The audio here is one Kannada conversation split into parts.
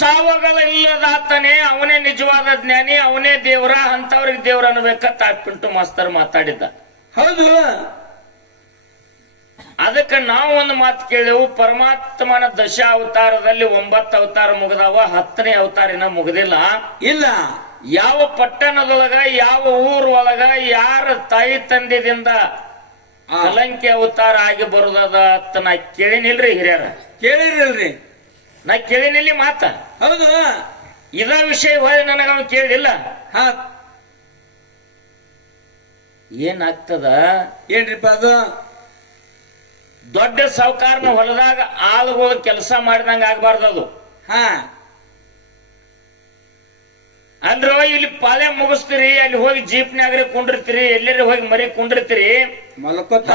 ಸಾವಗಳಿಲ್ಲದಾತನೇ ಅವನೇ ನಿಜವಾದ ಜ್ಞಾನಿ, ಅವನೇ ದೇವರ, ಅಂತವ್ರಿಗೆ ದೇವ್ರ ಅನ್ಬೇಕಂತ ಪಿಂಟು ಮಾಸ್ತರ್ ಮಾತಾಡಿದ್ದ. ಹೌದು. ಅದಕ್ಕೆ ನಾವು ಒಂದು ಮಾತು ಕೇಳೆವು, ಪರಮಾತ್ಮನ ದಶ ಅವತಾರದಲ್ಲಿ 9 ಅವತಾರ ಮುಗಿದಾವ, 10ನೇ ಅವತಾರಿನ ಮುಗಿದಿಲ್ಲ. ಇಲ್ಲ. ಯಾವ ಪಟ್ಟಣದೊಳಗ ಯಾವ ಊರೊಳಗ ಯಾರ ತಾಯಿ ತಂದೆದಿಂದ ಕಲಂಕಿ ಅವತಾರ ಆಗಿ ಬರುದದ ಅಂತ ನಾ ಕೇಳಿನಿಲ್ರಿ ಹಿರಿಯರ. ಕೇಳಿರಲ್ರಿ? ನಾ ಕೇಳಿನಿಲ್ಲಿ ಮಾತ. ಹೌದು. ಇದ ವಿಷಯ ಹೋಗಿ ನನಗ ಅವನು ಕೇಳಿಲ್ಲ. ಹಾ, ಏನಾಗ್ತದ ಏನ್ರಿಪ್ಪ ಅದು? ದೊಡ್ಡ ಸಾವುಕಾರನ ಹೊಲದಾಗ ಆಳುಗಳು ಕೆಲಸ ಮಾಡಿದಂಗ ಆಗ್ಬಾರ್ದು ಅದು. ಹಾ, ಅಂದ್ರ ಇಲ್ಲಿ ಪಾಳೆ ಮುಗಿಸ್ತೀರಿ, ಅಲ್ಲಿ ಹೋಗಿ ಜೀಪ್ನ್ಯಾಗ್ರಿ ಕುಂಡಿರ್ತೀರಿ, ಎಲ್ಲರಿ ಹೋಗಿ ಮರಿ ಕುಂಡಿರ್ತೀರಿ.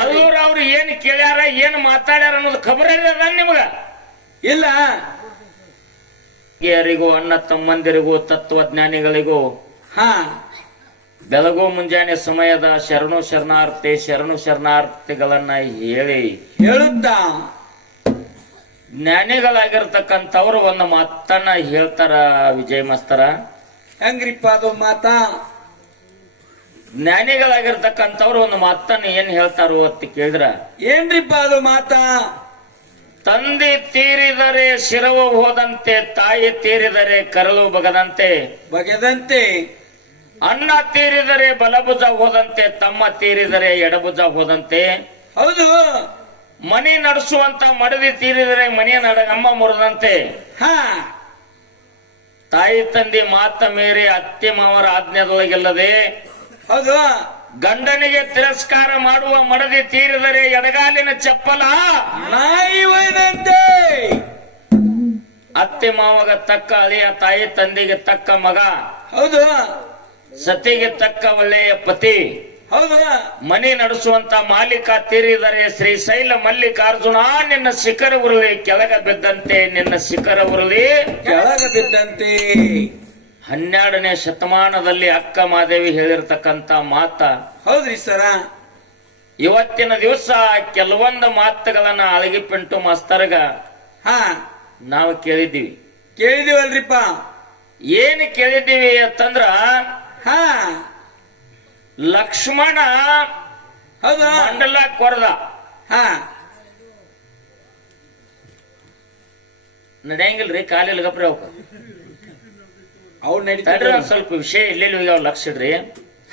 ಅಲ್ಲೂರ ಅವ್ರು ಏನ್ ಕೇಳ್ಯಾರ ಏನ್ ಮಾತಾಡ್ಯಾರ ಅನ್ನೋದು ಖಬರ್ ಅದ ನಿಮಗ? ಇಲ್ಲ. ಯಾರಿಗೂ, ಅಣ್ಣ ತಮ್ಮಂದಿರಿಗೂ, ತತ್ವಜ್ಞಾನಿಗಳಿಗೂ ಹಾ, ಬೆಳಗು ಮುಂಜಾನೆ ಸಮಯದ ಶರಣು ಶರಣಾರ್ಥಿಗಳನ್ನ ಹೇಳುತ್ತ ಜ್ಞಾನಿಗಳಾಗಿರ್ತಕ್ಕಂಥವ್ರು ಒಂದು ಮಾತನ್ನ ಹೇಳ್ತಾರ. ವಿಜಯ ಮಾಸ್ತರ, ಹೆಂಗ್ರಿಪ್ಪ ಅದು ಮಾತ? ಜ್ಞಾನಿಗಳಾಗಿರ್ತಕ್ಕಂಥವ್ರು ಒಂದು ಮಾತನ್ನ ಏನ್ ಹೇಳ್ತಾರೋ ಅಂತ ಕೇಳಿದ್ರ, ಏನ್ರಿಪ್ಪ ಅದು ಮಾತ? ತಂದೆ ತೀರಿದರೆ ಶಿರವು ಹೋದಂತೆ, ತಾಯಿ ತೀರಿದರೆ ಕರಳು ಬಗದಂತೆ, ಅಣ್ಣ ತೀರಿದರೆ ಬಲಭುಜ ಹೋದಂತೆ, ತಮ್ಮ ತೀರಿದರೆ ಎಡಭುಜ ಹೋದಂತೆ. ಹೌದು. ಮನೆ ನಡೆಸುವಂತ ಮಡದಿ ತೀರಿದರೆ ಮನೆಯ ನಮ್ಮ ಮುರಿದಂತೆ. ಹಾ, ತಾಯಿ ತಂದೆ ಮಾತ ಮೇರೆ ಅತ್ತೆ ಮಾವರ ಆಜ್ಞೆದೊಳಗಿಲ್ಲದೆ, ಹೌದು, ಗಂಡನಿಗೆ ತಿರಸ್ಕಾರ ಮಾಡುವ ಮಡದಿ ತೀರಿದರೆ ಎಡಗಾಲಿನ ಚಪ್ಪಲ ನಾಯಿ ಒಯ್ದಂತೆ. ಅತ್ತೆ ಮಾವಗ ತಕ್ಕ ಅಳಿಯ, ತಾಯಿ ತಂದೆಗೆ ತಕ್ಕ ಮಗ, ಹೌದು, ಸತಿಗೆ ತಕ್ಕ ಒಳ್ಳೆಯ ಪತಿ, ಹೌದು, ಮನೆ ನಡೆಸುವಂತ ಮಾಲೀಕ ತೀರಿದರೆ ಶ್ರೀಶೈಲ ಮಲ್ಲಿಕಾರ್ಜುನ ನಿನ್ನ ಶಿಖರ ಉರುಳಿ ಕೆಳಗ ಬಿದ್ದಂತೆ, ನಿನ್ನ ಶಿಖರ ಉರುಳಿ ಕೆಳಗ ಬಿದ್ದಂತೆ. 12ನೇ ಶತಮಾನದಲ್ಲಿ ಅಕ್ಕ ಮಾದೇವಿ ಹೇಳಿರ್ತಕ್ಕಂತ ಮಾತ. ಹೌದ್ರಿ ಸರ. ಇವತ್ತಿನ ದಿವಸ ಕೆಲವೊಂದು ಮಾತುಗಳನ್ನ ಅಳಗಿ ಪಿಂಟು ಮಾಸ್ತರ್ಗ ಹಾ ನಾವು ಕೇಳಿದ್ದೀವಿ. ಕೇಳಿದೀವಲ್ರಿಪ್ಪ? ಏನ್ ಕೇಳಿದ್ದೀವಿ ಅಂತಂದ್ರ, ಹಾ, ಲಕ್ಷ್ಮಣ ಹೌದು, ಮಂಡಲ ಕೊರದ ಹಾ, ನಡೆಯಂಗಿಲ್ರಿ, ಕಾಲಿಲ್ ಗಪ್ರಿ ಅವಕ ಅವ್ರು ನಡೀತಾರೆ. ಒಂದ್ ಸ್ವಲ್ಪ ವಿಷಯ ಎಲ್ಲೆಲ್ಲಿ ಹೋಗ್ಯಾವ ಲಕ್ಷ ಇಡ್ರಿ.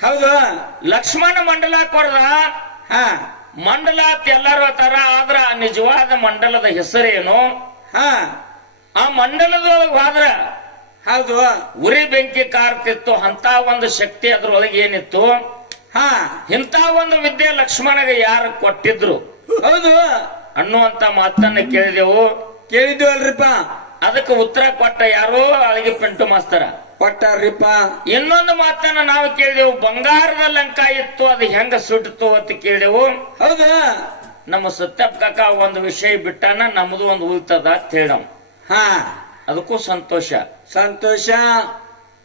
ಹೌದು. ಲಕ್ಷ್ಮಣ ಮಂಡಲ ಕೊರದ, ಹಾ, ಮಂಡಲ ಅಂತ ಎಲ್ಲಾರು ತರ, ಆದ್ರ ನಿಜವಾದ ಮಂಡಲದ ಹೆಸರೇನು? ಹಾ, ಆ ಮಂಡಲದೊಳಗೆ ಹೋದ್ರ ಹೌದು, ಉರಿ ಬೆಂಕಿ ಕಾರ್ತಿತ್ತು, ಅಂತ ಒಂದು ಶಕ್ತಿ ಅದ್ರೊಳಗೆ ಏನಿತ್ತು? ಹಾ, ಇಂಥ ಒಂದು ವಿದ್ಯೆ ಲಕ್ಷ್ಮಣಗೆ ಯಾರು ಕೊಟ್ಟಿದ್ರು ಹೌದು ಅನ್ನುವಂತ ಮಾತನ್ನ ಕೇಳಿದೆವು. ಕೇಳಿದ್ವಲ್ರಿಪ್ಪ? ಅದಕ್ಕೆ ಉತ್ತರ ಕೊಟ್ಟ ಯಾರು? ಅಳಗಿ ಪಿಂಟು ಮಾಸ್ತರ ಕೊಟ್ಟಾರ್ರಿಪ್ಪ. ಇನ್ನೊಂದು ಮಾತನ್ನ ನಾವು ಕೇಳಿದೆವು, ಬಂಗಾರದ ಲಂಕ ಇತ್ತು, ಅದು ಹೆಂಗ ಸುಟ್ಟಿತು ಅಂತ ಕೇಳಿದೆವು. ಹೌದು. ನಮ್ಮ ಸತ್ಯಪ್ಪ ಕಾಕ ಒಂದು ವಿಷಯ ಬಿಟ್ಟಾನ, ನಮ್ದು ಒಂದು ಉಳ್ತದ ಅಂತ ಹೇಳ. ಹಾ, ಅದಕ್ಕೂ ಸಂತೋಷ. ಸಂತೋಷ.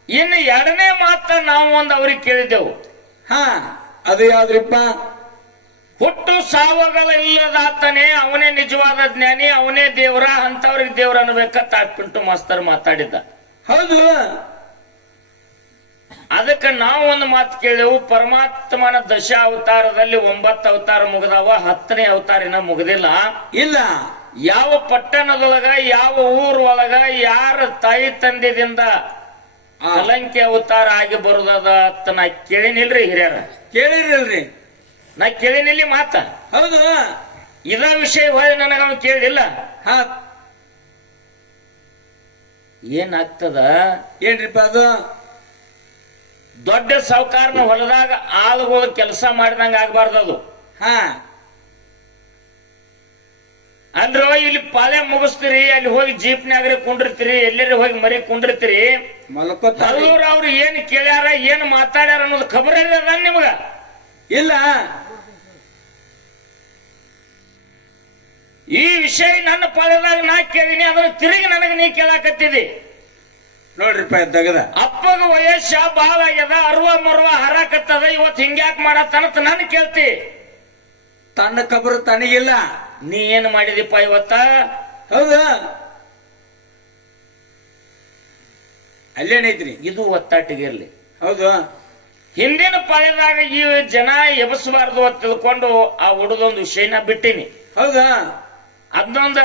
ಇನ್ನು 2ನೇ ಮಾತ ನಾವು ಒಂದು ಅವ್ರಿಗೆ ಕೇಳಿದೆವು. ಹಾ, ಅದು ಯಾವ್ದ್ರಿಪ್ಪ? ಹುಟ್ಟು ಸಾವಗಳಿಲ್ಲದಾತನೇ ಅವನೇ ನಿಜವಾದ ಜ್ಞಾನಿ, ಅವನೇ ದೇವರ, ಅಂತವ್ರಿಗೆ ದೇವ್ರ ಅನ್ಬೇಕಂತ ಪಿಂಟು ಮಾಸ್ತರ್ ಮಾತಾಡಿದ್ದ. ಹೌದು. ಅದಕ್ಕೆ ನಾವು ಒಂದು ಮಾತು ಕೇಳೆವು, ಪರಮಾತ್ಮನ ದಶ ಅವತಾರದಲ್ಲಿ 9 ಅವತಾರ ಮುಗಿದಾವ, 10ನೇ ಅವತಾರಿನ ಮುಗಿದಿಲ್ಲ. ಇಲ್ಲ. ಯಾವ ಪಟ್ಟಣದೊಳಗ ಯಾವ ಊರೊಳಗ ಯಾರ ತಾಯಿ ತಂದೆದಿಂದ ಕಲಂಕಿ ಅವತಾರ ಆಗಿ ಬರುದದ ಅಂತ ನಾ ಕೇಳಿನಿಲ್ರಿ ಹಿರಿಯರ? ಕೇಳಿರಲ್ರಿ? ನಾ ಕೇಳಿನಿಲ್ಲಿ ಮಾತ. ಹೌದು. ಇದ ವಿಷಯ ಹೋಗಿ ನನಗ ಅವನು ಕೇಳಿಲ್ಲ. ಹಾ, ಏನಾಗ್ತದ ಏನ್ರಿಪ್ಪ ಅದು? ದೊಡ್ಡ ಸಾವುಕಾರನ ಹೊಲದಾಗ ಆಳುಗಳು ಕೆಲಸ ಮಾಡಿದಂಗ ಆಗ್ಬಾರ್ದು ಅದು. ಹಾ, ಅಂದ್ರ ಇಲ್ಲಿ ಪಾಳೆ ಮುಗಿಸ್ತೀರಿ, ಅಲ್ಲಿ ಹೋಗಿ ಜೀಪ್ನ್ಯಾಗ್ರಿ ಕುಂಡಿರ್ತೀರಿ, ಎಲ್ಲರಿ ಹೋಗಿ ಮರಿ ಕುಂಡಿರ್ತೀರಿ. ಅಲ್ಲೂರ ಅವ್ರು ಏನ್ ಕೇಳ್ಯಾರ ಏನ್ ಮಾತಾಡ್ಯಾರ ಅನ್ನೋದು ಖಬರ್ ಅದ ನಿಮಗ? ಇಲ್ಲ. ಈ ವಿಷಯ ನನ್ನ ಪಾಳ್ಯದಾಗ ನಾ ಕೇಳಿನಿ, ಅದನ್ನ ತಿರುಗಿ ನನಗೆ ನೀ ಕೇಳಾಕತ್ತಿದಿ ನೋಡ್ರಿಪ್ಪ. ತೆಗದ ಅಪ್ಪಗ ವಯಸ್ಸ ಬಾಳ ಆಗ್ಯದ, ಅರ್ವ ಮರ್ವ ಹರಾಕತ್ತದ, ಇವತ್ತು ಹಿಂಗ್ಯಾಕ್ ಮಾಡತ್ತನತ್ ನನ್ ಕೇಳ್ತಿ. ತನ್ನ ಕಬರು ತನಗಿಲ್ಲ. ನೀ ಏನ್ ಮಾಡಿದಿಪ್ಪ ಇವತ್ತ? ಹೌದಾ? ಅಲ್ಲೇನೈತ್ರಿ ಇದು ಒತ್ತಾಟಿಗಿರ್ಲಿ. ಹೌದು ಹಿಂದಿನ ಪಾಳ್ಯದಾಗ ಈ ಜನ ಎಬಸಬಾರ್ದು ಅಂತ ತಿಳ್ಕೊಂಡು ಆ ಹುಡುದೊಂದು ವಿಷಯನ ಬಿಟ್ಟಿನಿ. ಹೌದಾ ಅದನ್ನೊಂದ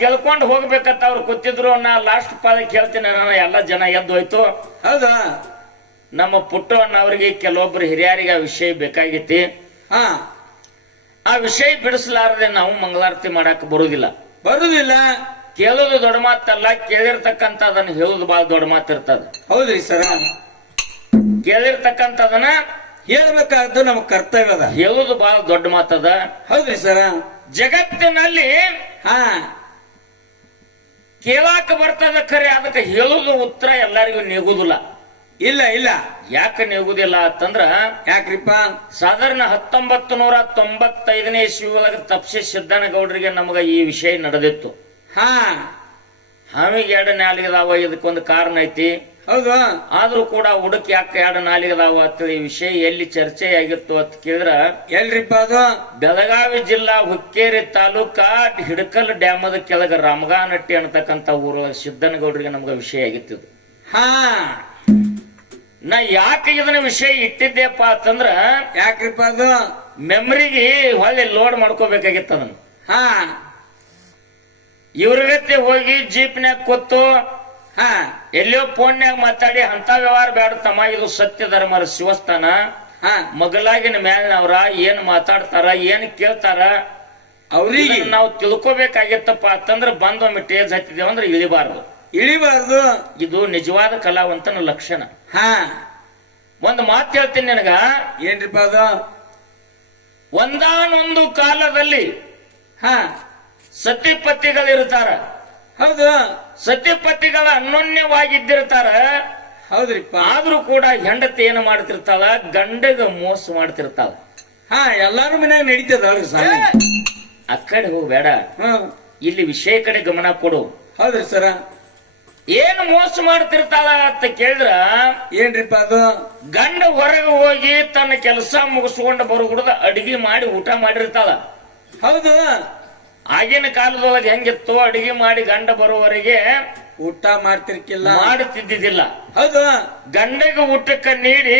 ಕೇಳ್ಕೊಂಡು ಹೋಗ್ಬೇಕಂತ ಅವ್ರು ಕೂತಿದ್ರು. ನಾ ಲಾಸ್ಟ್ ಪಾಳ್ಯ ಕೇಳ್ತೀನಿ, ನಾನು ಎಲ್ಲ ಜನ ಎದ್ದು ಹೋಯ್ತು. ಹೌದಾ ನಮ್ಮ ಪುಟ್ಟವನ್ನ ಅವ್ರಿಗೆ ಕೆಲವೊಬ್ರು ಹಿರಿಯರಿಗೆ ಆ ವಿಷಯ ಬೇಕಾಗೈತಿ. ಹಾ ಆ ವಿಷಯ ಬಿಡಿಸಲಾರದೆ ನಾವು ಮಂಗಳಾರತಿ ಮಾಡಕ್ ಬರುದಿಲ್ಲ. ಕೇಳೋದು ದೊಡ್ಡ ಮಾತಲ್ಲ, ಕೇಳಿರ್ತಕ್ಕಂತ ಅದನ್ನ ಹೇಳುದು ಬಹಳ ದೊಡ್ಡ ಮಾತಿರ್ತದ. ಹೌದ್ರಿ ಸರ, ಕೇಳಿರ್ತಕ್ಕಂಥದನ್ನ ಹೇಳ್ಬೇಕಾದ್ದು ನಮ್ ಕರ್ತವ್ಯ ಅದ. ಹೇಳುದು ಬಹಳ ದೊಡ್ಡ ಮಾತದ. ಹೌದ್ರಿ ಸರ. ಜಗತ್ತಿನಲ್ಲಿ ಹಾ ಕೇಳಾಕ ಬರ್ತದ ಖರೆ, ಅದಕ್ಕೆ ಹೇಳುದು ಉತ್ತರ ಎಲ್ಲರಿಗೂ ನೀಗುದಿಲ್ಲ. ಇಲ್ಲ ಇಲ್ಲ. ಯಾಕೆ ನೀಗುದಿಲ್ಲ ಅಂತಂದ್ರ, ಯಾಕ್ರಿಪ್ಪ? ಸಾಧಾರಣ 1995ನೇ ಇಸ್ವಿ ಒಳಗೆ ತಪ್ಸಿ ಸಿದ್ದನಗೌಡರಿಗೆ ನಮಗ ಈ ವಿಷಯ ನಡೆದಿತ್ತು. ಹಾ ಹಾವಿಗೆ 2 ನಾಲಿಗೆದಾವ, ಇದಕ್ಕೊಂದು ಕಾರಣ ಐತಿ. ಹೌದು. ಆದ್ರೂ ಕೂಡ ಹುಡುಕ್ ಯಾಕೆ 2 ನಾಲಿಗೆದಾವ ಅಂತ ಈ ವಿಷಯ ಎಲ್ಲಿ ಚರ್ಚೆ ಆಗಿತ್ತು ಅಂತ ಕೇಳಿದ್ರ, ಎಲ್ರಿಪ್ಪ ಅದು? ಬೆಳಗಾವಿ ಜಿಲ್ಲಾ ಹುಕ್ಕೇರಿ ತಾಲೂಕಾ ಹಿಡಕಲ್ ಡ್ಯಾಮದ ಕೆಳಗ ರಾಮಗಾನಟ್ಟಿ ಅನ್ನತಕ್ಕಂತ ಊರೊಳಗೆ ಸಿದ್ದನಗೌಡರಿಗೆ ನಮ್ಗ ವಿಷಯ ಆಗಿತ್ತು. ಹಾ ನಾ ಯಾಕೆ ಇದನ್ನ ವಿಷಯ ಇಟ್ಟಿದ್ದೆಪ್ಪ ಅಂತಂದ್ರ, ಯಾಕ್ರಿಪ್ಪ ಅದು? ಮೆಮರಿಗೆ ಹೊಳ್ಳಿ ಲೋಡ್ ಮಾಡ್ಕೋಬೇಕಾಗಿತ್ತು ಅದನ್ನ. ಹಾ ಇವ್ರಗತ್ತೆ ಹೋಗಿ ಜೀಪ್ನ್ಯಾಗ ಕೂತು ಹಾ ಎಲ್ಲೋ ಫೋನ್ಯಾಗ ಮಾತಾಡಿ ಅಂತ ವ್ಯವಹಾರ ಬೇಡ ತಮ್ಮ, ಇದು ಸತ್ಯ ಧರ್ಮರ ಶಿವಸ್ಥಾನ, ಹಾ ಮಗಲಾಗಿನ ಮ್ಯಾಲಿನವ್ರ ಏನ್ ಮಾತಾಡ್ತಾರ ಏನ್ ಕೇಳ್ತಾರ ಅವ್ರಿಗೆ ನಾವು ತಿಳ್ಕೋಬೇಕಾಗಿತ್ತಪ್ಪ ಅಂತಂದ್ರ ಬಂದೊಮ್ಮೆ ಟೇಜ್ ಹತ್ತಿದೇವ ಅಂದ್ರೆ ಇಳಿಬಾರ್ದು. ಇದು ನಿಜವಾದ ಕಲಾವಂತನ ಲಕ್ಷಣ. ಹಾ ಒಂದು ಮಾತು ಹೇಳ್ತೀನಿ ನಿನಗ, ಏನ್ರಿಪ್ಪ ಅದು? ಒಂದಾನೊಂದು ಕಾಲದಲ್ಲಿ ಹಾ ಸತಿಪತಿಗಳಿರ್ತಾರ. ಹೌದು. ಸತಿಪತಿಗಳ ಅನ್ಯೋನ್ಯವಾಗಿದ್ದಿರ್ತಾರ. ಹೌದ್ರಿಪ್ಪ. ಆದ್ರೂ ಕೂಡ ಹೆಂಡತಿ ಏನು ಮಾಡ್ತಿರ್ತಾಳ, ಗಂಡಗ ಮೋಸ ಮಾಡ್ತಿರ್ತಾಳ. ಹಾ ಎಲ್ಲಾರು ಮನ್ಯಾಗ ನಡೀತದ. ಆ ಕಡೆ ಹೋಗ್ಬೇಡ, ಇಲ್ಲಿ ವಿಷಯ ಕಡೆ ಗಮನ ಕೊಡು. ಹೌದ್ರಿ ಸರ. ಏನು ಮೋಸ ಮಾಡ್ತಿರ್ತಾಳ ಅಂತ ಕೇಳಿದ್ರ, ಏನ್ರಿಪ್ಪ ಅದು? ಗಂಡ ಹೊರಗೆ ಹೋಗಿ ತನ್ನ ಕೆಲಸ ಮುಗಿಸ್ಕೊಂಡು ಬರುಗುಡ್ದ ಅಡಿಗೆ ಮಾಡಿ ಊಟ ಮಾಡಿರ್ತಾಳ. ಹೌದು. ಆಗಿನ ಕಾಲದೊಳಗೆ ಹೆಂಗಿತ್ತು, ಅಡಿಗೆ ಮಾಡಿ ಗಂಡ ಬರುವವರೆಗೆ ಊಟ ಮಾಡ್ತಿರ್ಕಿಲ್ಲ, ಮಾಡುತ್ತಿದ್ದಿದ್ದಿಲ್ಲ. ಹೌದು. ಗಂಡಗೆ ಊಟಕ್ಕೆ ನೀಡಿ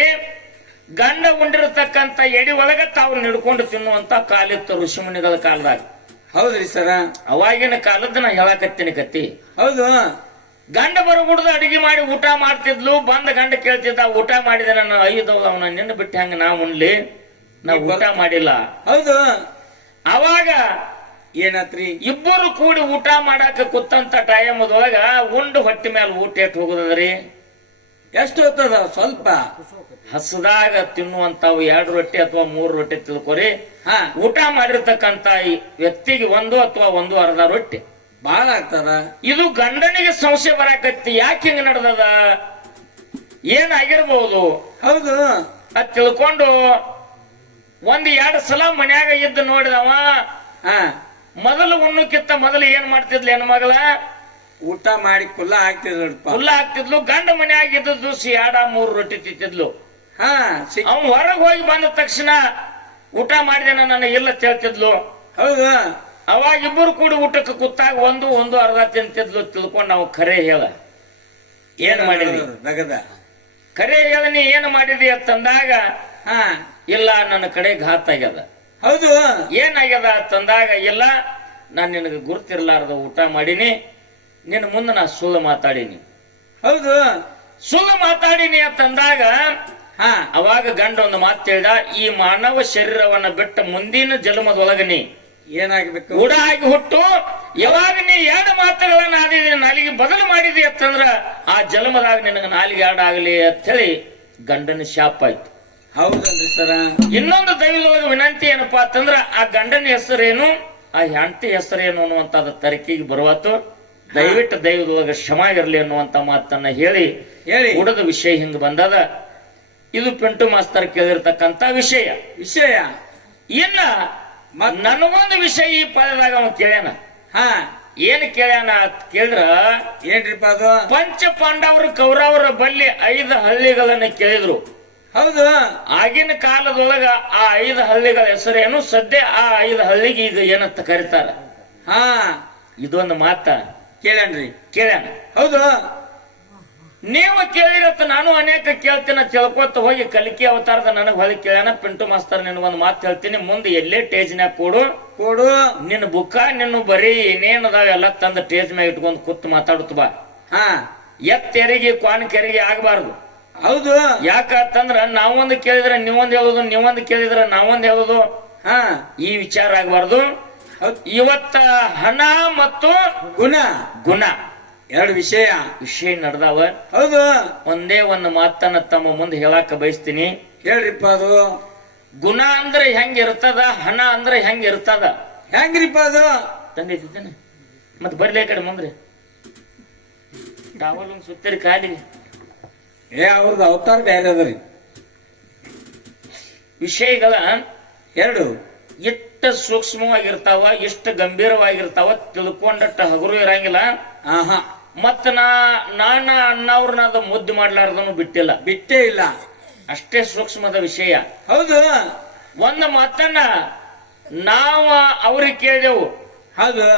ಗಂಡ ಉಂಡಿರತಕ್ಕಂತ ಎಡಿ ಒಳಗ ತಾವು ನಿಡ್ಕೊಂಡು ತಿನ್ನುವಂತ ಕಾಲಿತ್ತು ಋಷಿಮುನಿಗಳ ಕಾಲದಾಗ. ಹೌದ್ರಿ ಸರ. ಅವಾಗಿನ ಕಾಲದ ನಾ ಹೇಳಕತ್ತೀನಿ ಕತ್ತಿ. ಹೌದು. ಗಂಡ ಬರಗುಡ್ದು ಅಡಿಗೆ ಮಾಡಿ ಊಟ ಮಾಡ್ತಿದ್ಲು. ಬಂದ ಗಂಡ ಕೇಳ್ತಿದ್ದ, ಊಟ ಮಾಡಿದ ನನ್ನ 5 ಅವನ ನಿನ್ನ ಬಿಟ್ಟು ಹೆಂಗ ನಾ ಉಣ್ಲಿ, ನಾವು ಊಟ ಮಾಡಿಲ್ಲ. ಹೌದು. ಅವಾಗ ಏನಾತ್ರಿ? ಇಬ್ಬರು ಕೂಡಿ ಊಟ ಮಾಡಾಕ ಕೂತಂತ ಟೈಮದೊಳಗ ಉಂಡು ಹೊಟ್ಟಿ ಮೇಲೆ ಊಟ ಇಟ್ಟು ಹೋಗುದದ್ರಿ. ಎಷ್ಟು ಹೊತ್ತದ? ಸ್ವಲ್ಪ ಹಸದಾಗ ತಿನ್ನುವಂತಾವು 2 ರೊಟ್ಟಿ ಅಥವಾ 3 ರೊಟ್ಟಿ ತಿಳ್ಕೊರಿ. ಹಾ ಊಟ ಮಾಡಿರ್ತಕ್ಕಂತ ಈ ವ್ಯಕ್ತಿಗೆ 1 ಅಥವಾ 1/2 ರೊಟ್ಟಿ ಬಾಳ ಆಗ್ತದ. ಇದು ಗಂಡನಿಗೆ ಸಂಶಯ ಬರಾಕತ್ತಿ, ಯಾಕೆ ಹಿಂಗ ನಡೆದದ, ಏನಾಗಿರ್ಬಹುದು. ಹೌದು. ಅದ್ ತಿಳ್ಕೊಂಡು 1-2 ಸಲ ಮನ್ಯಾಗ ಇದ್ದು ನೋಡಿದವ. ಹಾ ಮೊದಲು ಉಣ್ಣಕ್ಕಿಂತ ಮೊದಲು ಏನ್ ಮಾಡ್ತಿದ್ಲು ಹೆಣ್ಮಗಳ, ಊಟ ಮಾಡಿ ಕುಲ್ಲ ಹಾಕ್ತಿದ್ರಪ್ಪ. ಕುಲ್ಲ ಹಾಕ್ತಿದ್ಲು. ಗಂಡ ಮನ್ಯಾಗ ಇದ್ದದ್ದು 2-3 ರೊಟ್ಟಿ ತಿಂತಿದ್ಲು. ಹಾ ಅವ್ನು ಹೊರಗೆ ಹೋಗಿ ಬಂದ ತಕ್ಷಣ ಊಟ ಮಾಡಿದೇನ ನನ್ನ ಇಲ್ಲ ಹೇಳ್ತಿದ್ಲು. ಹೌದು. ಅವಾಗ ಇಬ್ಬರು ಕೂಡಿ ಊಟಕ್ಕೆ ಕೂತಾಗ 1-1/2 ತಿಂತಿದ್ಲು. ತಿಳ್ಕೊಂಡು ನಾವು ಖರೆ ಹೇಳ, ಏನ್ ಮಾಡಿದ್ವಿ ನಗದ ಖರೆ ಹೇಳ, ನೀ ಏನ್ ಮಾಡಿದಿ ಅಂತಂದಾಗ, ಹಾ ಇಲ್ಲ ನನ್ನ ಕಡೆ ಘಾತ ಆಗ್ಯದ. ಹೌದು. ಏನಾಗ್ಯದ ಅಂತಂದಾಗ, ಇಲ್ಲ ನಾನ್ ನಿನಗೆ ಗುರ್ತಿರ್ಲಾರ್ದ ಊಟ ಮಾಡೀನಿ, ನಿನ್ನ ಮುಂದೆ ನಾ ಸುಳ್ಳು ಮಾತಾಡೀನಿ. ಹೌದು. ಸುಳ್ಳು ಮಾತಾಡೀನಿ ಅಂತಂದಾಗ, ಹಾ ಅವಾಗ ಗಂಡ ಒಂದು ಮಾತು ಹೇಳ್ದ, ಈ ಮಾನವ ಶರೀರವನ್ನ ಬಿಟ್ಟ ಮುಂದಿನ ಜನ್ಮದೊಳಗ ನೀ ಏನಾಗ್ಬೇಕು? ಕೂಡ ಆಗಿ ಹುಟ್ಟು, ಯಾವಾಗ ನೀ 2 ಮಾತುಗಳನ್ನ ಆದಿದಿ, ನಾಲಿಗೆ ಬದಲು ಮಾಡಿದಿ ಅಂತಂದ್ರ ಆ ಜನ್ಮದಾಗ ನಿನಗ ನಾಲಿಗೆ 2 ಆಗಲಿ ಅಂತ ಹೇಳಿ ಗಂಡನ ಶಾಪ ಆಯ್ತು. ಹೌದಲ್ರಿ ಸರ. ಇನ್ನೊಂದು ದೈವದೊಳಗೆ ವಿನಂತಿ ಏನಪ್ಪಾ ಅಂತಂದ್ರ, ಆ ಗಂಡನ ಹೆಸರೇನು, ಆ ಹೆಂಡತಿ ಹೆಸರೇನು ಅನ್ನುವಂತ ತರಕಿಗೆ ಬರುವಾತು. ದಯವಿಟ್ಟು ದೈವದೊಳಗೆ ಕ್ಷಮ ಇರಲಿ ಅನ್ನುವಂತ ಮಾತನ್ನ ಹೇಳಿ ಉಡದ ವಿಷಯ ಹಿಂಗ ಬಂದದ. ಇದು ಪಿಂಟು ಮಾಸ್ತರ್ ಕೇಳಿರ್ತಕ್ಕಂತ ವಿಷಯ. ಇನ್ನ ನನಗೊಂದು ವಿಷಯ ಈ ಪದದಾಗ ಅವ ಕೇಳ್ಯಾನ. ಹಾ ಏನ್ ಕೇಳ್ಯಾನ ಅಂತ ಕೇಳಿದ್ರ, ಏನ್ರಿಪ್ಪ ಅದು? ಪಂಚ ಪಾಂಡವರು ಕೌರವರ ಬಲ್ಲಿ 5 ಹಳ್ಳಿಗಳನ್ನ ಕೇಳಿದ್ರು. ಹೌದು. ಆಗಿನ ಕಾಲದೊಳಗ ಆ 5 ಹಳ್ಳಿಗಳ ಹೆಸರೇನು, ಸದ್ಯ ಆ 5 ಹಳ್ಳಿಗೆ ಈಗ ಏನಂತ ಕರೀತಾರ. ಹಾ ಇದೊಂದು ಮಾತ ಕೇಳ್ಯಾನ್ರಿ. ಕೇಳ್ಯಾನ. ಹೌದು. ನೀವು ಕೇಳಿರತ್ತ ನಾನು ಅನೇಕ ಕೇಳ್ತೇನೆ ತಿಳ್ಕೊತ ಹೋಗಿ ಕಲಿಕೆ ಅವತಾರದ ನನಗ್ ಹೊಳಿ ಕೇಳ್ಯಾನ. ಪಿಂಟು ಮಾಸ್ತರ್ ನಿನಗೊಂದು ಮಾತು ಹೇಳ್ತೀನಿ, ಮುಂದೆ ಎಲ್ಲೇ ಟೇಜ್ನ್ಯಾಗ ಕೊಡು ನಿನ್ನ ಬುಕ್ಕ ನಿನ್ನ ಬರೀ ಇನ್ನೇನದಾವ ಎಲ್ಲ ತಂದ ಟೇಜ್ ಮ್ಯಾಗ ಇಟ್ಕೊಂಡ್ ಕೂತ್ ಮಾತಾಡುತ್ತ ಬಾ. ಹಾ, ಎತ್ತೆರಿಗೆ ಕ್ವಾನ್ ಕೆರಿಗೆ ಆಗಬಾರ್ದು. ಹೌದು. ಯಾಕಂದ್ರ ನಾವೊಂದು ಕೇಳಿದ್ರೆ ನೀವೊಂದ್ ಹೇಳುದು, ನೀವೊಂದು ಕೇಳಿದ್ರೆ ನಾವೊಂದ್ ಹೇಳುದು. ಹಾ, ಈ ವಿಚಾರ ಆಗಬಾರ್ದು. ಇವತ್ತ ಹಣ ಮತ್ತು ಗುಣ ಎರಡು ವಿಷಯ ನಡೆದಾವ. ಹೌದು. ಒಂದೇ ಒಂದು ಮಾತನ್ನ ತಮ್ಮ ಮುಂದೆ ಹೇಳಾಕ ಬಯಸ್ತೀನಿ. ಹೇಳ್ರಿಪ್ಪ. ಅದು ಗುಣ ಅಂದ್ರೆ ಹೆಂಗ್ ಇರ್ತದ, ಹಣ ಅಂದ್ರೆ ಹೆಂಗ್ ಇರ್ತದ. ಹೆಂಗ್ರಿಪ್ಪ ಅದು? ತಂದಿದ್ದೇನೆ ಮತ್ ಬರ್ಲಿ ಕಡೆ ಮುಂದ್ರಿ ಟಾವಲ್ ಸುತ್ತರಿ ಕಾಲಿಗೆ. ಅವ್ರದ್ದು ಅವತಾರ ಬೇರೆ ಅದರಿ. ವಿಷಯಗಳ ಎರಡು ಇಷ್ಟ ಸೂಕ್ಷ್ಮವಾಗಿರ್ತಾವ, ಇಷ್ಟ ಗಂಭೀರವಾಗಿರ್ತಾವ, ತಿಳ್ಕೊಂಡಟ್ಟ ಹಗುರು ಇರಂಗಿಲ್ಲ. ಮತ್ತ ನಾನ ಅಣ್ಣವ್ರನ್ನ ಅದು ಮುದ್ದು ಮಾಡ್ಲಾರ್ದನು ಬಿಟ್ಟೇ ಇಲ್ಲ. ಅಷ್ಟೇ ಸೂಕ್ಷ್ಮದ ವಿಷಯ. ಹೌದು. ಒಂದು ಮಾತನ್ನ ನಾವು ಅವ್ರಿಗೆ ಕೇಳಿದೆವು. ಹೌದು.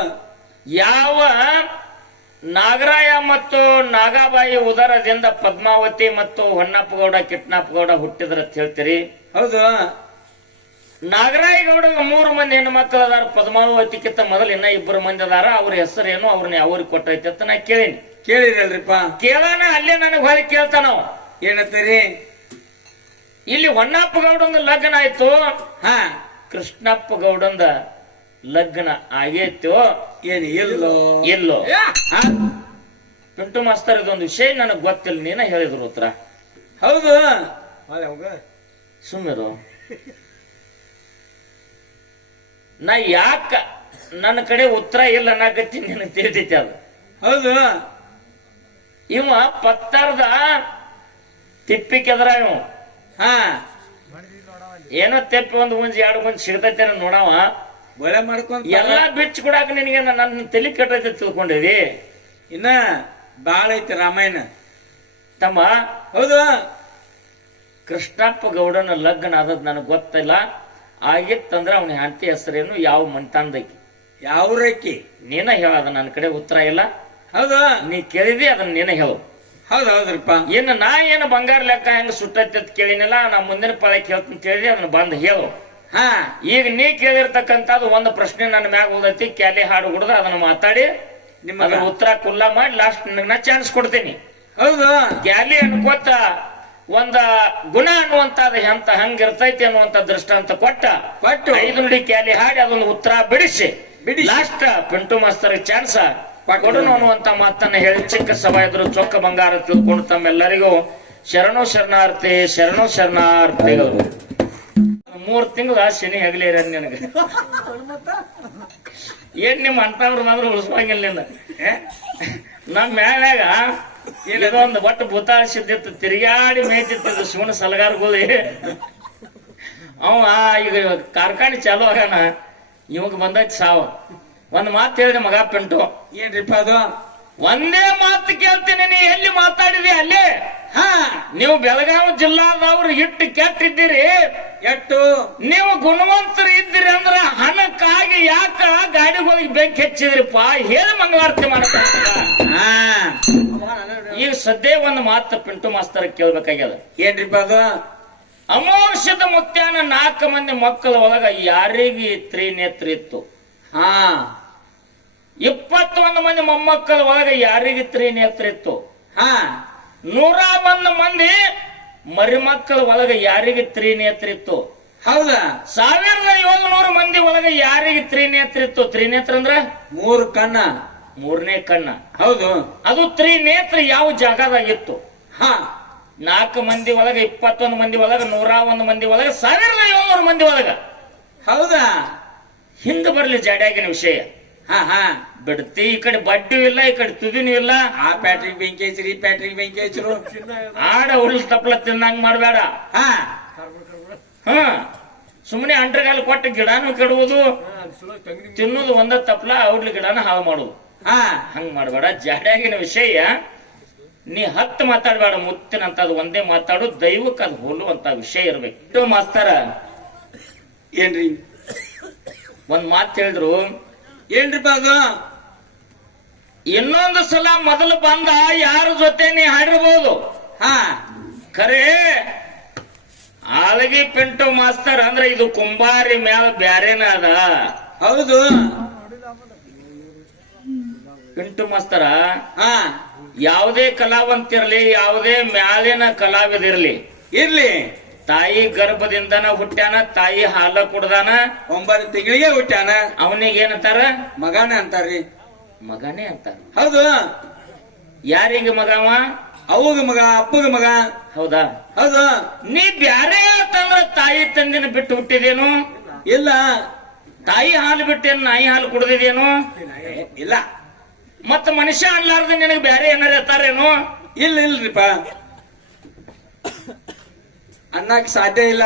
ಯಾವ ನಾಗರಾಯ ಮತ್ತು ನಾಗಾಬಾಯಿ ಉದರದಿಂದ ಪದ್ಮಾವತಿ ಮತ್ತು ಹೊನ್ನಪ್ಪಗೌಡ ಕಿಟ್ನಾಪ್ಪಗೌಡ ಹುಟ್ಟಿದ್ರ ಅಂತ ಹೇಳ್ತೀರಿ. ಹೌದು. ನಾಗರಾಯಗೌಡ 3 ಮಂದಿ ಹೆಣ್ಣು ಮಕ್ಕಳು ಅದಾರ. ಪದ್ಮಾವತಿಕ್ಕಿಂತ ಮೊದಲು ಇನ್ನ 2 ಮಂದಿ ಅದಾರ. ಅವ್ರ ಹೆಸರೇನು, ಅವ್ರನ್ನ ಅವ್ರಿಗೆ ಕೊಟ್ಟೈತೆ ಅಂತ ನಾ ಕೇಳಿರಲ್ರಿಪ್ಪ. ಕೇಳೋಣ ಅಲ್ಲೇ ನನಗೆ ಹೊಳಿ ಕೇಳ್ತಾನ. ಏನಂತೀರಿ? ಇಲ್ಲಿ ಹೊನ್ನಪ್ಪಗೌಡಂದ ಲಗ್ನ ಆಯ್ತು. ಹಾ, ಕೃಷ್ಣಪ್ಪಗೌಡಂದ ಲಗ್ನ ಆಗೈತೋ ಏನು ಎಲ್ಲೋ. ಪಿಂಟು ಮಾಸ್ತರ್ ಇದೊಂದು ವಿಷಯ ನನಗ್ ಗೊತ್ತಿಲ್ಲ, ನೀನ ಹೇಳಿದ್ರು ಉತ್ತರ. ಹೌದು. ಸುಮ್ಮಿರು. ನಾ ಯಾಕ ನನ್ನ ಕಡೆ ಉತ್ತರ ಇಲ್ಲ ಅನ್ನಕತ್ತೀನಿ, ನಿನಗೆ ತಿಳಿತೈತಿ ಅದು. ಹೌದು. ಇವ ಪತ್ತಾರದ ತಿಪ್ಪಿಕೆದ್ರ ಇವ. ಹಾ, ಏನೋ ತೆಪ್ಪಿ ಒಂದು ಮುಂಜಿ 2 ಮುಂಜಿ ಸಿಗ್ತೈತೆ ನೋಡವ. ಒಳ್ಳೆ ಮಾಡ್ಕೊಂತ ಎಲ್ಲಾ ಬಿಚ್ಚ ಕೊಡಾಕ ನಿನಗೆ ನನ್ನ ತಲೆ ಕೆಟ್ಟೈತೆ ತಿಳ್ಕೊಂಡಿದಿ. ಇನ್ನ ಬಾಳ ಐತಿ ರಾಮಾಯಣ ತಮ್ಮ. ಹೌದು. ಕೃಷ್ಣಪ್ಪ ಗೌಡನ ಲಗ್ನ ಆದದ್ ನನಗ್ ಗೊತ್ತಿಲ್ಲ. ಆಗಿತ್ತಂದ್ರ ಅವನ ಹೆಂಡತಿ ಹೆಸರೇನು, ಯಾವ ಮಂಟಾನ್ದೈತಿ, ಯಾವ ರೇಖಿ ನೀನ ಹೇಳದ. ನನ್ನ ಕಡೆ ಉತ್ತರ ಇಲ್ಲ. ಹೌದು. ನೀ ಕೇಳಿದಿ ಅದನ್ನ ನೀನ ಹೇಳು. ಹೌದ್ರಿಪ್ಪ. ಇನ್ನು ನಾ ಏನು ಬಂಗಾರ ಲೆಕ್ಕ ಹೆಂಗ ಸುಟ್ಟೈತಿ ಅಂತ ಕೇಳಿನಿಲ್ಲ. ನಾ ಮುಂದಿನ ಪಾಳಕ್ಕೆ ಹೇಳ್ತೀನಿ ಕೇಳಿದಿ, ಅದನ್ನ ಬಂದ್ ಹೇಳು. ಹಾ, ಈಗ ನೀ ಕೇಳಿರ್ತಕ್ಕಂಥದ್ದು ಒಂದು ಪ್ರಶ್ನೆ ನನ್ನ ಮ್ಯಾಗ ಉಳ್ದೈತಿ. ಕ್ಯಾಲಿ ಹಾಡು ಹುಡ್ದು ಅದನ್ನ ಮಾತಾಡಿ ಅದ್ರ ಉತ್ತರ ಕುಲ್ಲ ಮಾಡಿ ಲಾಸ್ಟ್ ನಾ ಚಾನ್ಸ್ ಕೊಡ್ತೀನಿ. ಹೌದು. ಕ್ಯಾಲಿ ಅನ್ಕೋತ ಒಂದ ಗುಣ ಅನ್ನುವಂತದ ಹಂಗಿರ್ತೈತಿ ಅನ್ನುವಂತ ದೃಷ್ಟಾಂತ ಕೊಟ್ಟು 5 ನುಡಿ ಕ್ಯಾಲಿ ಹಾಡಿ ಅದೊಂದು ಉತ್ತರ ಬಿಡಿಸಿ ಲಾಸ್ಟ್ ಪಿಂಟು ಮಾಸ್ತರ್ ಚಾನ್ಸ್ ಕೊಡೋಣ ಅನ್ನುವಂತ ಮಾತನ್ನ ಹೇಳಿ ಚಿಕ್ಕ ಸಭಾ ಎದುರು ಚೊಕ್ಕ ಬಂಗಾರ ತಿಳ್ಕೊಂಡು ತಮ್ಮೆಲ್ಲರಿಗೂ ಶರಣೋ ಶರಣಾರ್ಥಿ, ಶರಣೋ ಶರಣಾರ್ಥಿಗಳು. 3 ತಿಂಗಳ ಶನಿ ಹಗಲೇರ ನಿನಗೆ ಏನ್ ನಿಮ್ಮ ಅಂತವ್ರ ಮಾತ್ರ ಉಳಿಸುವಂಗಿಲ್ಲ ನಿನ್ನ. ನಮ್ಮ ಮ್ಯಾಗ ಇದೊಂದು ಒಟ್ಟು ಭೂತಾಳಿಸಿದ್ದಿತ್ತು, ತಿರುಗಾಡಿ ಮೇಯ್ತಿತ್ತು ಶಿವನ ಸಲಗಾರಗಳು. ಅವ ಈಗ ಕಾರ್ಖಾನೆ ಚಾಲು ಆಗೋಣ ಇವಾಗ ಬಂದೈತಿ ಸಾವು. ಒಂದ್ ಮಾತು ಹೇಳಿದೆ ಮಗ ಪಿಂಟು. ಏನ್ರಿಪ್ಪ ಅದು? ಒಂದೇ ಮಾತು ಕೇಳ್ತೀನಿ, ನೀ ಎಲ್ಲಿ ಮಾತಾಡಿದಿ ಅಲ್ಲೇ. ನೀವು ಬೆಳಗಾವಿ ಜಿಲ್ಲಾದವ್ರು ಇಟ್ಟು ಕೆಟ್ಟಿದ್ದೀರಿ. ಎಟ್ಟು ನೀವು ಗುಣವಂತರು ಇದ್ದೀರಿ ಅಂದ್ರ ಹಣಕ್ಕಾಗಿ ಯಾಕ ಗಾಡಿಗಳಿಗೆ ಬೆಂಕಿ ಹೆಚ್ಚಿದ್ರಿಪ್ಪ ಹೇಳಿ ಮಂಗಳಾರತಿ ಮಾಡ್ತಾರ. ಈಗ ಸದ್ಯ ಒಂದು ಮಾತು ಪಿಂಟು ಮಾಸ್ತರ್ ಕೇಳ್ಬೇಕಾಗ್ಯದ. ಏನ್ರಿಪ್ಪ ಅದು? ಅಮೋಷದ ಮುತ್ಯಾನ 4 ಮಂದಿ ಮಕ್ಕಳ ಒಳಗ ಯಾರಿಗೆ ತ್ರಿನೇತ್ರ ಇತ್ತು? 21 ಮಂದಿ ಮೊಮ್ಮಕ್ಕಳ ಒಳಗ ಯಾರಿಗೆ ತ್ರಿನೇತ್ರ ಇತ್ತು? 101 ಮಂದಿ ಮರಿಮಕ್ಕಳ ಒಳಗ ಯಾರಿಗೆ ತ್ರಿನೇತ್ರ ಇತ್ತು? ಹೌದಾ? 1700 ಮಂದಿ ಒಳಗ ಯಾರಿಗೆ ತ್ರಿನೇತ್ರ ಇತ್ತು? ತ್ರಿನೇತ್ರ ಅಂದ್ರ 3 ಕಣ್ಣ, 3ನೇ ಕಣ್ಣ. ಹೌದು. ಅದು ತ್ರಿನೇತ್ರ ಯಾವ ಜಾಗದಾಗಿತ್ತು? 4 ಮಂದಿ ಒಳಗ 21 ಮಂದಿ ಒಳಗ 101 ಮಂದಿ ಒಳಗ 1700 ಮಂದಿ ಒಳಗ. ಹೌದಾ? ಹಿಂದ ಬರ್ಲಿ ಜಾಡ್ಯಾಗಿನ ವಿಷಯ. ಬಿಡ್ತಿ. ಈ ಕಡೆ ಬಡ್ಡಿ ಇಲ್ಲ, ಈ ಕಡೆ ತುದಿನೂ ಇಲ್ಲ. ಆ ಪ್ಯಾಟ್ರಿಗೆ ಬೆಂಕಿ ಹಚ್ಚಿರಿ, ಈ ಪ್ಯಾಟ್ರಿಗೆ ಬೆಂಕಿ ಹಚ್ಚರು. ಆಡ ಹುಲ್ ತಪ್ಪಲ ತಿನ್ನಂಗ್ ಮಾಡ್ಬೇಡ. ಸುಮ್ಮನೆ ಅಂಟ್ರಗಾಲ ಕೊಟ್ಟು ಗಿಡಾನು ಕೆಡುವುದು, ತಿನ್ನುವುದು ಒಂದ ತಪ್ಪಲ, ಔಡ್ಲಿ ಗಿಡನ ಹಾಳು ಮಾಡುದು. ಹಂಗ್ ಮಾಡ್ಬೇಡ. ಜಾಡ್ಯಾಗಿನ ವಿಷಯ ನೀ 10 ಮಾತಾಡ್ಬೇಡ. ಮುತ್ತಿನಂತದ್ ಒಂದೇ ಮಾತಾಡು. ದೈವಕ್ಕೆ ಅದು ಹೋಲುವಂತ ವಿಷಯ ಇರ್ಬೇಕು. ಮಾಸ್ತರ ಏನ್ರಿ ಒಂದ್ ಮಾತು ಹೇಳಿದ್ರು. ಏನ್ರಿಪ್ಪ ಅದು? ಇನ್ನೊಂದು ಸಲ ಮೊದಲು ಬಂದ ಯಾರ ಜೊತೆ ನೀ ಹಾಡಿರ್ಬೋದು, ಹಾ ಖರೆ ಆಲಗಿ ಪಿಂಟು ಮಾಸ್ತರ್ ಅಂದ್ರೆ ಇದು ಕುಂಬಾರಿ ಮ್ಯಾಲ ಬ್ಯಾರೇನ ಅದ. ಹೌದು. ಪಿಂಟು ಮಾಸ್ತರ ಹಾ ಯಾವುದೇ ಕಲಾವಂತಿರ್ಲಿ, ಯಾವುದೇ ಮ್ಯಾಲಿನ ಕಲಾವಿದಿರ್ಲಿ, ಇರ್ಲಿ, ತಾಯಿ ಗರ್ಭದಿಂದನ ಹುಟ್ಟ್ಯಾನ, ತಾಯಿ ಹಾಲ ಕುಡ್ದಾನ, 9 ತಿಂಗಳಿಗೆ ಹುಟ್ಟ್ಯಾನ, ಅವನಿಗೆ ಏನಂತಾರ? ಮಗಾನ ಅಂತಾರ್ರಿ. ಮಗನೇ ಅಂತಾರ. ಹೌದು. ಯಾರಿಗೆ ಮಗವ? ಅವಗ ಮಗ, ಅಪ್ಪಗ ಮಗ. ಹೌದಾ? ಹೌದು. ನೀ ಬ್ಯಾರೆ ಅಂತಂದ್ರ ತಾಯಿ ತಂದಿನ ಬಿಟ್ಟು ಹುಟ್ಟಿದೇನು? ಇಲ್ಲ. ತಾಯಿ ಹಾಲು ಬಿಟ್ಟೇನು ನಾಯಿ ಹಾಲು ಕುಡ್ದಿದೇನು? ಇಲ್ಲ. ಮತ್ತ ಮನುಷ್ಯ ಅನ್ಲಾರ್ದ ನಿನಗೆ ಬ್ಯಾರೆ ಏನಾರ ಇರ್ತಾರೇನು? ಇಲ್ರಿಪ್ಪ, ಅನ್ನಕ್ ಸಾಧ್ಯ ಇಲ್ಲ.